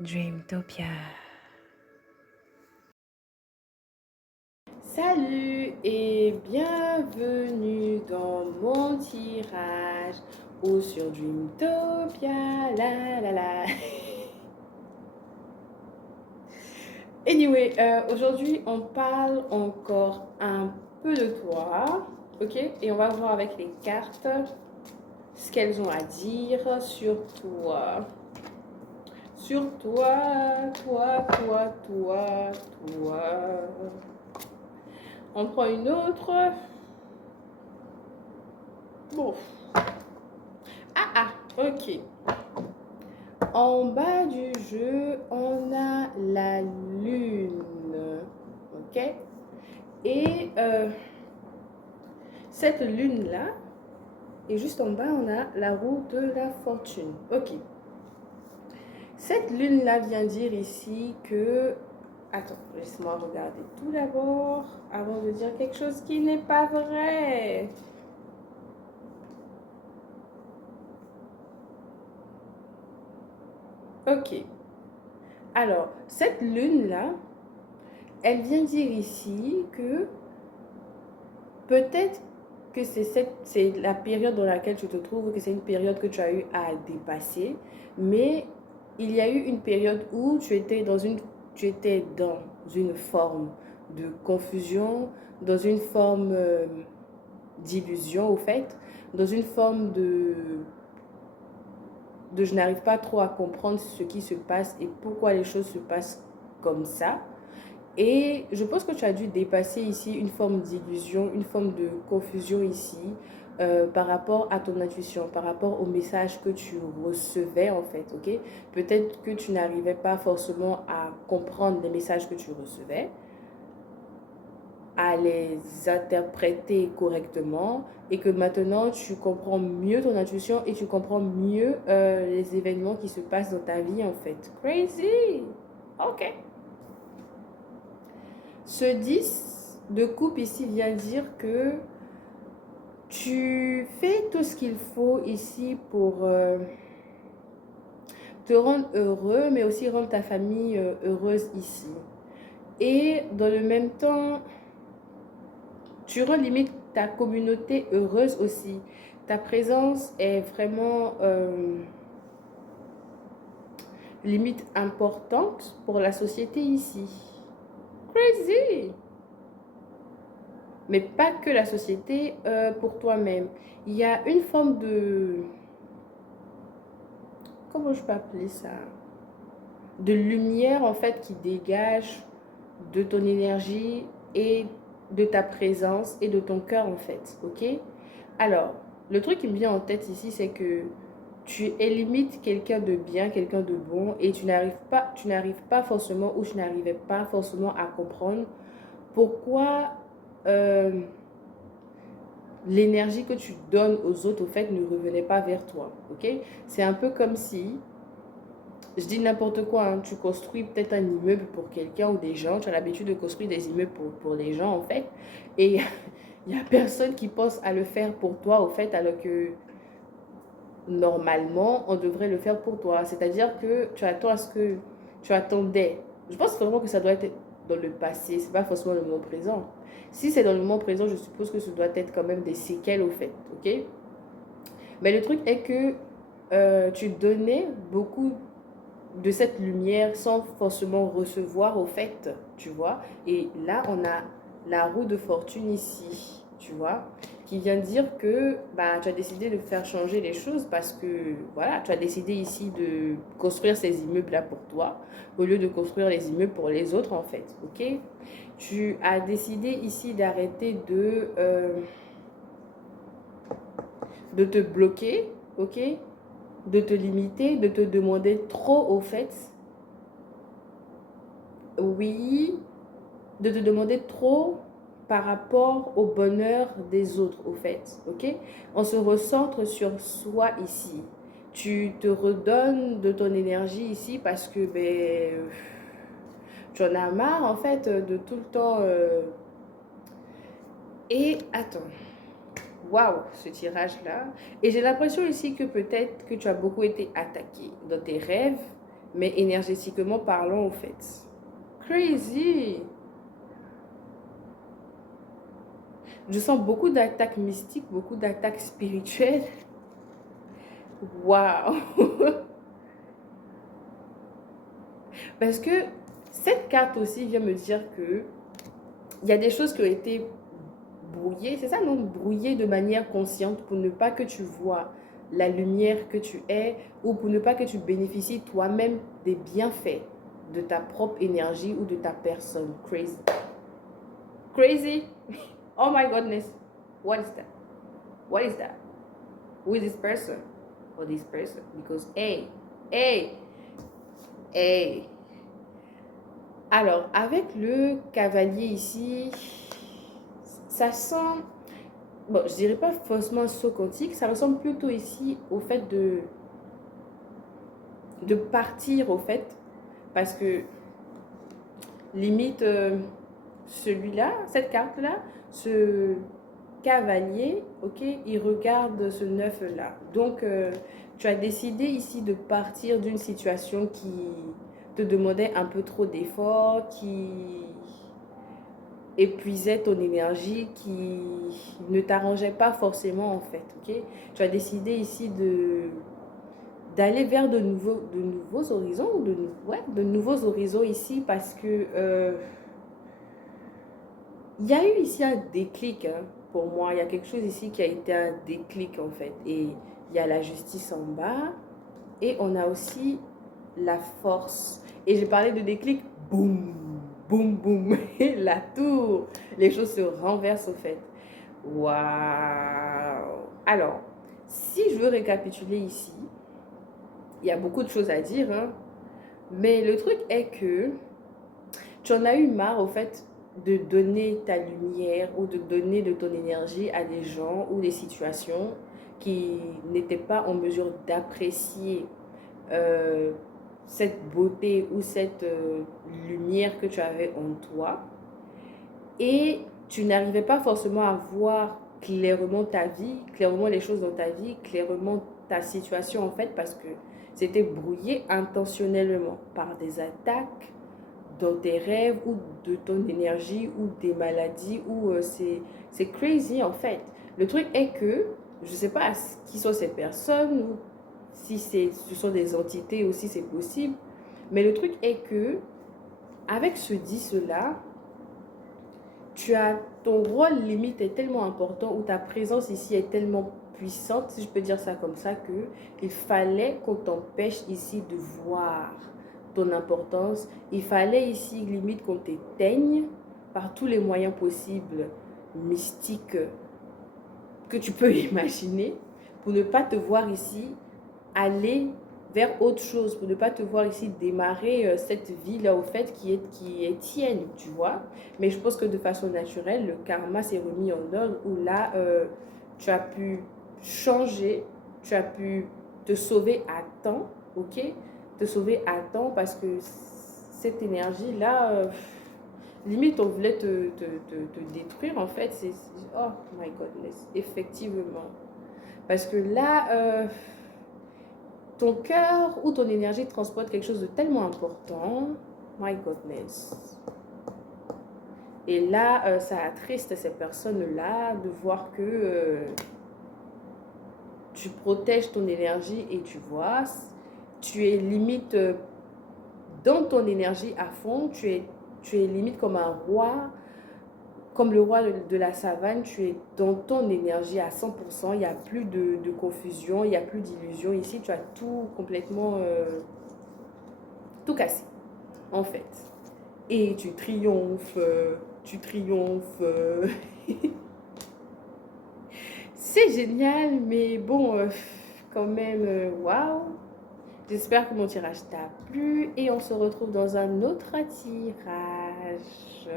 Dreamtopia. Salut et bienvenue dans mon tirage ou sur Dreamtopia, la la la. Anyway, aujourd'hui on parle encore un peu de toi, ok? Et on va voir avec les cartes ce qu'elles ont à dire sur toi. Sur toi, toi. On prend une autre. Bon. Ok. En bas du jeu, on a la lune. Ok? Et cette lune-là, et juste en bas, on a la roue de la fortune. Ok. Cette lune-là vient dire ici que... Attends, laisse-moi regarder tout d'abord avant de dire quelque chose qui n'est pas vrai. Ok. Alors, cette lune-là, elle vient dire ici que peut-être que c'est la période dans laquelle tu te trouves, que c'est une période que tu as eu à dépasser, mais il y a eu une période où tu étais dans une forme de confusion, dans une forme d'illusion au fait, dans une forme de je n'arrive pas trop à comprendre ce qui se passe et pourquoi les choses se passent comme ça. Et je pense que tu as dû dépasser ici une forme d'illusion, une forme de confusion ici par rapport à ton intuition, par rapport au message que tu recevais en fait, ok? Peut-être que tu n'arrivais pas forcément à comprendre les messages que tu recevais, à les interpréter correctement et que maintenant tu comprends mieux ton intuition et tu comprends mieux les événements qui se passent dans ta vie en fait. Crazy! Ok. Ce 10 de coupe ici vient dire que tu fais tout ce qu'il faut ici pour te rendre heureux, mais aussi rendre ta famille heureuse ici. Et dans le même temps, tu rends limite ta communauté heureuse aussi. Ta présence est vraiment limite importante pour la société ici. Crazy! Mais pas que la société, pour toi-même. Il y a une forme de... Comment je peux appeler ça? De lumière en fait qui dégage de ton énergie et de ta présence et de ton cœur en fait, ok? Alors, le truc qui me vient en tête ici, c'est que tu es limite quelqu'un de bien, quelqu'un de bon et tu n'arrives pas forcément ou je n'arrivais pas forcément à comprendre pourquoi l'énergie que tu donnes aux autres, au fait, ne revenait pas vers toi, ok? C'est un peu comme si, je dis n'importe quoi, hein, tu construis peut-être un immeuble pour quelqu'un ou des gens, tu as l'habitude de construire des immeubles pour les gens, en fait, et il n'y a personne qui pense à le faire pour toi, au fait, alors que normalement, on devrait le faire pour toi. C'est-à-dire que tu attends à ce que tu attendais. Je pense vraiment que ça doit être dans le passé, c'est pas forcément le moment présent. Si c'est dans le moment présent, je suppose que ce doit être quand même des séquelles au fait, ok? Mais le truc est que tu donnais beaucoup de cette lumière sans forcément recevoir au fait, tu vois. Et là, on a la roue de fortune ici, tu vois, qui vient dire que bah, tu as décidé de faire changer les choses parce que, voilà, tu as décidé ici de construire ces immeubles-là pour toi au lieu de construire les immeubles pour les autres, en fait, ok? Tu as décidé ici d'arrêter de te bloquer, ok? De te limiter, de te demander trop au fait. Oui, de te demander trop par rapport au bonheur des autres, au fait, ok? On se recentre sur soi ici. Tu te redonnes de ton énergie ici parce que ben, tu en as marre, en fait, de tout le temps... Et attends, waouh, ce tirage-là. Et j'ai l'impression ici que peut-être que tu as beaucoup été attaqué dans tes rêves. mais énergétiquement parlant, au fait. Crazy! Je sens beaucoup d'attaques mystiques, beaucoup d'attaques spirituelles. Waouh! Parce que cette carte aussi vient me dire que il y a des choses qui ont été brouillées, c'est ça, non? Brouillées de manière consciente pour ne pas que tu vois la lumière que tu es ou pour ne pas que tu bénéficies toi-même des bienfaits de ta propre énergie ou de ta personne. Crazy. Crazy? Oh my goodness. What is that? What is that? Who is this person? Or this person? Because, hey, hey, hey. Alors, avec le cavalier ici, ça sent, bon, je dirais pas forcément un saut quantique, ça ressemble plutôt ici au fait de partir, au fait, parce que limite, celui-là, cette carte-là, ce cavalier, ok, il regarde ce neuf-là. Donc, tu as décidé ici de partir d'une situation qui te demandait un peu trop d'efforts, qui épuisait ton énergie, qui ne t'arrangeait pas forcément en fait, ok. Tu as décidé ici d'aller vers de nouveaux horizons, de nouveaux horizons ici parce que il y a eu ici un déclic, hein, pour moi. Il y a quelque chose ici qui a été un déclic en fait. Et il y a la justice en bas et on a aussi la force. Et j'ai parlé de déclic, boum, boum, boum, et la tour. Les choses se renversent au fait. Waouh! Alors, si je veux récapituler ici, il y a beaucoup de choses à dire, hein, mais le truc est que tu en as eu marre, au fait, de donner ta lumière ou de donner de ton énergie à des gens ou des situations qui n'étaient pas en mesure d'apprécier euh, cette beauté ou cette lumière que tu avais en toi. Et tu n'arrivais pas forcément à voir clairement ta vie, clairement les choses dans ta vie, clairement ta situation en fait, parce que c'était brouillé intentionnellement par des attaques dans tes rêves ou de ton énergie ou des maladies ou c'est crazy en fait. Le truc est que je ne sais pas qui sont ces personnes ou si ce sont des entités aussi c'est possible, mais le truc est que avec ce dit cela, tu as ton rôle limite est tellement important ou ta présence ici est tellement puissante, si je peux dire ça comme ça, que il fallait qu'on t'empêche ici de voir ton importance. Il fallait ici limite qu'on t'éteigne par tous les moyens possibles, mystiques, que tu peux imaginer, pour ne pas te voir ici aller vers autre chose, pour ne pas te voir ici démarrer cette vie-là, au fait, qui est tienne, tu vois. Mais je pense que de façon naturelle, le karma s'est remis en ordre, où là, tu as pu changer, tu as pu te sauver à temps, ok? Te sauver à temps parce que cette énergie-là, limite, on voulait te détruire, en fait. Oh my goodness, effectivement. Parce que là, ton cœur ou ton énergie transporte quelque chose de tellement important. My goodness. Et là, ça attriste ces personnes-là de voir que tu protèges ton énergie et tu vois, tu es limite dans ton énergie à fond, tu es limite comme un roi, comme le roi de la savane, tu es dans ton énergie à 100%, il n'y a plus de confusion, il n'y a plus d'illusion. Ici, tu as tout complètement, tout cassé, en fait. Et tu triomphes, tu triomphes. C'est génial, mais bon, quand même, waouh. J'espère que mon tirage t'a plu et on se retrouve dans un autre tirage.